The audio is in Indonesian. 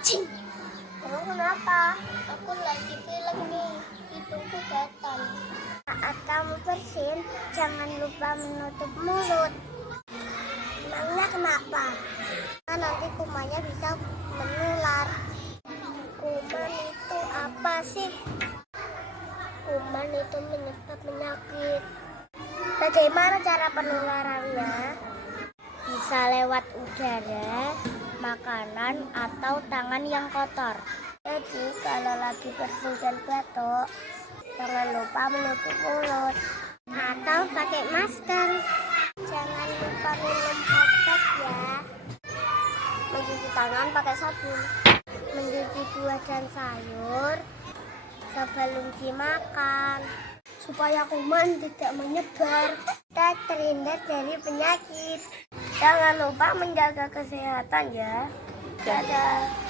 Cing. Kamu kenapa? Aku lagi pilek nih, hidungku gatal. Saat kamu bersin, jangan lupa menutup mulut. Emangnya kenapa? Nah, nanti kumannya bisa menular. Kuman itu apa sih? Kuman itu menyebab penyakit. Bagaimana cara penularannya? Bisa lewat udara, makanan, atau tangan yang kotor. Jadi kalau lagi bersin dan batuk, jangan lupa menutup mulut atau pakai masker. Jangan lupa minum obat ya. Mencuci tangan pakai sabun. Mencuci buah dan sayur sebelum dimakan supaya kuman tidak menyebar. Kita terhindar dari penyakit. Jangan lupa menjaga kesehatan ya. Dadah.